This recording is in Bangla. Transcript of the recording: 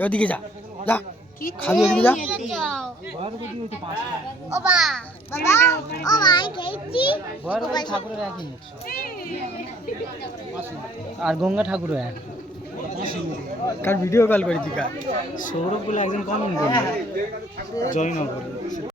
ওদিকে যা যা খাবি ওদিকে যা আর গঙ্গা ঠাকুর এক কার ভিডিও কল করেছি কার সৌরভ বলে একজন কমেন্ট করবে জয়নগর